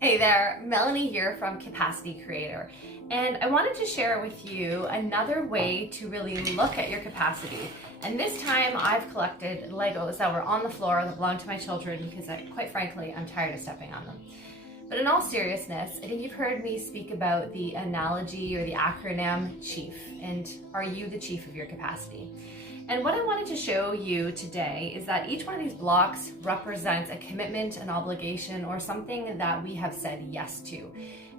Hey there, Melanie here from Capacity Creator, and I wanted to share with you another way to really look at your capacity. And this time I've collected Legos that were on the floor that belong to my children because quite frankly, I'm tired of stepping on them. But in all seriousness, I think you've heard me speak about the analogy or the acronym CHIEF, and are you the chief of your capacity? And what I wanted to show you today is that each one of these blocks represents a commitment, an obligation, or something that we have said yes to.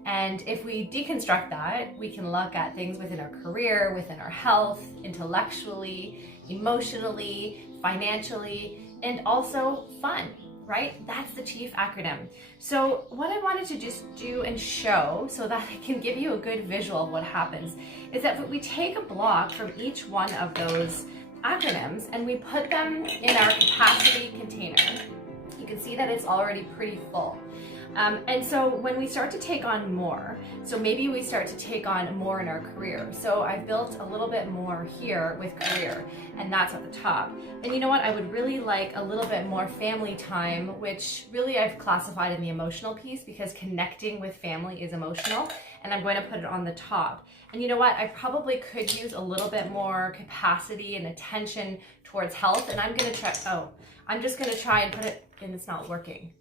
And if we deconstruct that, we can look at things within our career, within our health, intellectually, emotionally, financially, and also fun, right? That's the CHIEF acronym. So what I wanted to just do and show so that I can give you a good visual of what happens is that we take a block from each one of those acronyms and we put them in our capacity container. You can see that it's already pretty full. And so when we start to take on more, so maybe we start to take on more in our career. So I've built a little bit more here with career, and that's at the top. And you know what? I would really like a little bit more family time, which really I've classified in the emotional piece because connecting with family is emotional, and I'm going to put it on the top. And you know what? I probably could use a little bit more capacity and attention towards health, and I'm just going to try and put it, and it's not working.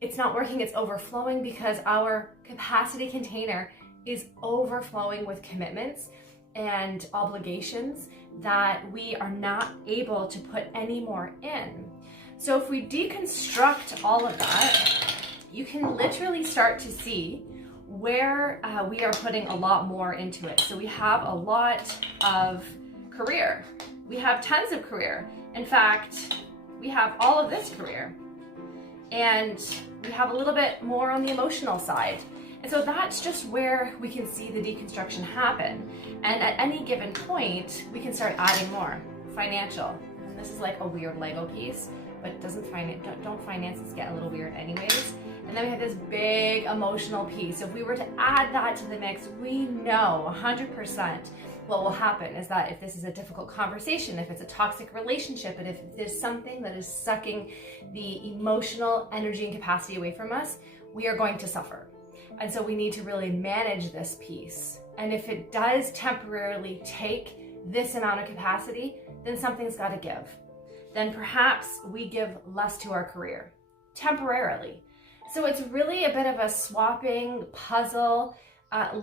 It's not working, it's overflowing because our capacity container is overflowing with commitments and obligations that we are not able to put any more in. So if we deconstruct all of that, you can literally start to see where we are putting a lot more into it. So we have a lot of career. We have tons of career. In fact, we have all of this career. And we have a little bit more on the emotional side. And so that's just where we can see the deconstruction happen. And at any given point, we can start adding more. Financial. And this is like a weird Lego piece, but don't finances get a little weird anyways? And then we have this big emotional piece. So if we were to add that to the mix, we know 100% what will happen is that if this is a difficult conversation, if it's a toxic relationship, and if there's something that is sucking the emotional energy and capacity away from us, we are going to suffer. And so we need to really manage this piece. And if it does temporarily take this amount of capacity, then something's got to give. Then perhaps we give less to our career, temporarily. So it's really a bit of a swapping puzzle,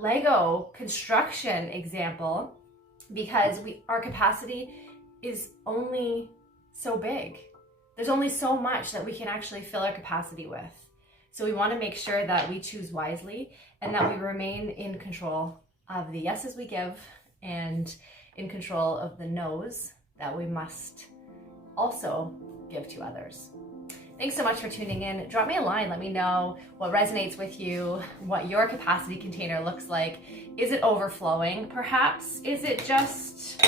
Lego construction example, because our capacity is only so big. There's only so much that we can actually fill our capacity with. So we want to make sure that we choose wisely and that we remain in control of the yeses we give and in control of the nos that we must also give to others. Thanks so much for tuning in. Drop me a line. Let me know what resonates with you, what your capacity container looks like. Is it overflowing? Perhaps is it just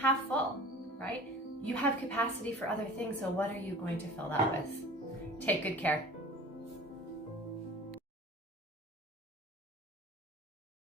half full, right? You have capacity for other things, so what are you going to fill that with? Take good care.